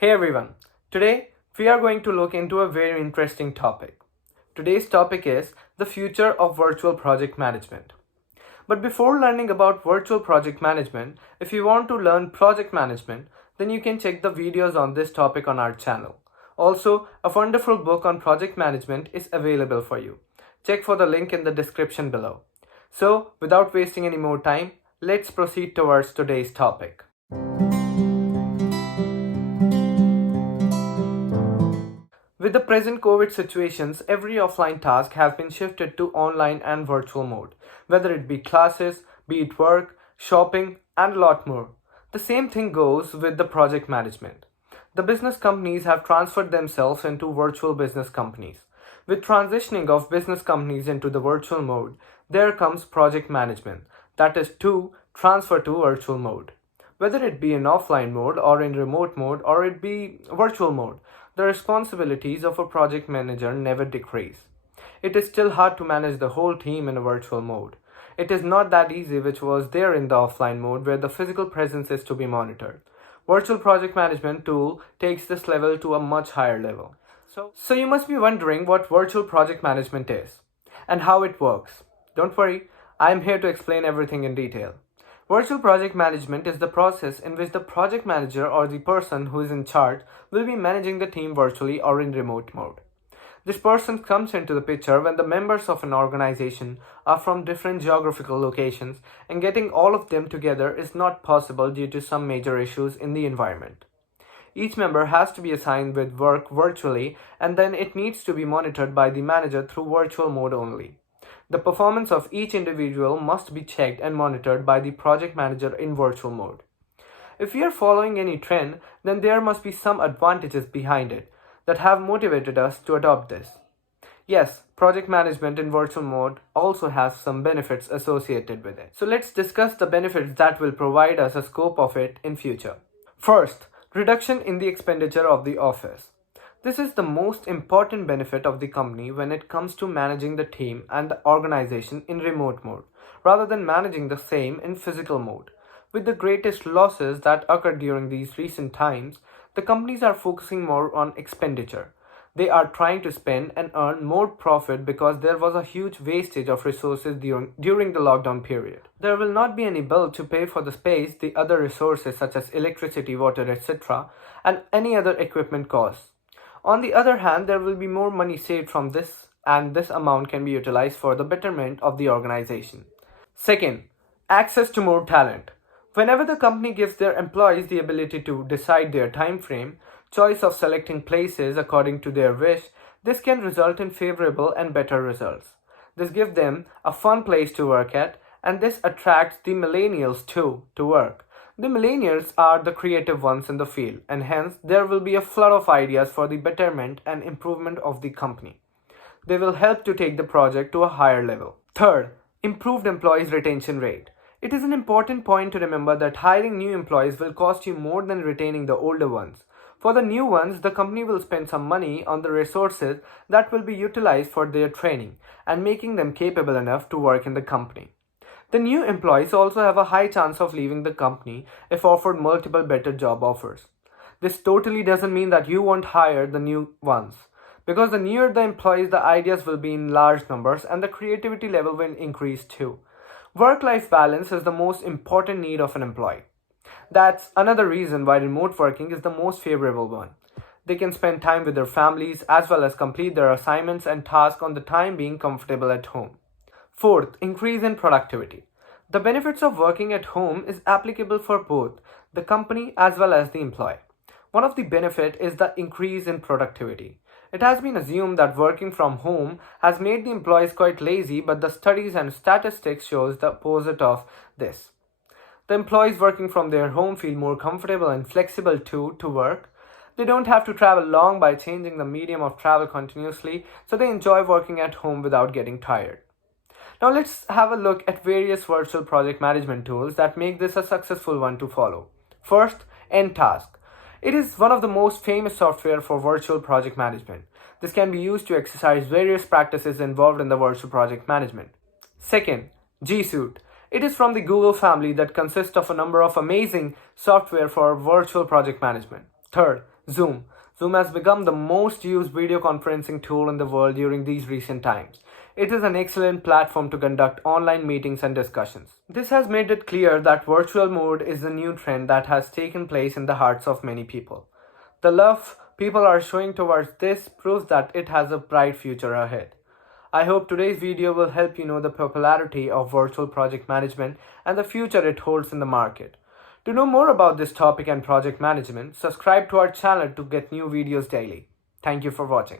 Hey everyone, today we are going to look into a very interesting topic. Today's topic is the future of virtual project management. But before learning about virtual project management, if you want to learn project management, then you can check the videos on this topic on our channel. Also, a wonderful book on project management is available for you. Check for the link in the description below. So, without wasting any more time, let's proceed towards today's topic. With the present COVID situations, every offline task has been shifted to online and virtual mode, whether it be classes, be it work, shopping, and a lot more. The same thing goes with the project management. The business companies have transferred themselves into virtual business companies. With transitioning of business companies into the virtual mode, there comes project management, that is to transfer to virtual mode. Whether it be in offline mode or in remote mode or it be virtual mode, the responsibilities of a project manager never decrease. It is still hard to manage the whole team in a virtual mode. It is not that easy which was there in the offline mode where the physical presence is to be monitored. Virtual project management tool takes this level to a much higher level. So you must be wondering what virtual project management is and how it works. Don't worry, I am here to explain everything in detail. Virtual project management is the process in which the project manager or the person who is in charge will be managing the team virtually or in remote mode. This person comes into the picture when the members of an organization are from different geographical locations and getting all of them together is not possible due to some major issues in the environment. Each member has to be assigned with work virtually and then it needs to be monitored by the manager through virtual mode only. The performance of each individual must be checked and monitored by the project manager in virtual mode. If we are following any trend, then there must be some advantages behind it that have motivated us to adopt this. Yes, project management in virtual mode also has some benefits associated with it. So let's discuss the benefits that will provide us a scope of it in future. First, reduction in the expenditure of the office. This is the most important benefit of the company when it comes to managing the team and the organization in remote mode, rather than managing the same in physical mode. With the greatest losses that occurred during these recent times, the companies are focusing more on expenditure. They are trying to spend and earn more profit because there was a huge wastage of resources during the lockdown period. There will not be any bill to pay for the space, the other resources such as electricity, water, etc., and any other equipment costs. On the other hand, there will be more money saved from this, and this amount can be utilized for the betterment of the organization. Second, access to more talent. Whenever the company gives their employees the ability to decide their time frame, choice of selecting places according to their wish, this can result in favorable and better results. This gives them a fun place to work at, and this attracts the millennials too to work. The millennials are the creative ones in the field, and hence there will be a flood of ideas for the betterment and improvement of the company. They will help to take the project to a higher level. Third, improved employees retention rate. It is an important point to remember that hiring new employees will cost you more than retaining the older ones. For the new ones, the company will spend some money on the resources that will be utilized for their training and making them capable enough to work in the company. The new employees also have a high chance of leaving the company if offered multiple better job offers. This totally doesn't mean that you won't hire the new ones. Because the newer the employees, the ideas will be in large numbers and the creativity level will increase too. Work-life balance is the most important need of an employee. That's another reason why remote working is the most favorable one. They can spend time with their families as well as complete their assignments and tasks on the time being comfortable at home. Fourth, increase in productivity. The benefits of working at home is applicable for both the company as well as the employee. One of the benefit is the increase in productivity. It has been assumed that working from home has made the employees quite lazy, but the studies and statistics shows the opposite of this. The employees working from their home feel more comfortable and flexible too to work. They don't have to travel long by changing the medium of travel continuously, so they enjoy working at home without getting tired. Now let's have a look at various virtual project management tools that make this a successful one to follow. First, Ntask. It is one of the most famous software for virtual project management. This can be used to exercise various practices involved in the virtual project management. Second, G Suite. It is from the Google family that consists of a number of amazing software for virtual project management. Third, Zoom. Zoom has become the most used video conferencing tool in the world during these recent times. It is an excellent platform to conduct online meetings and discussions. This has made it clear that virtual mode is a new trend that has taken place in the hearts of many people. The love people are showing towards this proves that it has a bright future ahead. I hope today's video will help you know the popularity of virtual project management and the future it holds in the market. To know more about this topic and project management, subscribe to our channel to get new videos daily. Thank you for watching.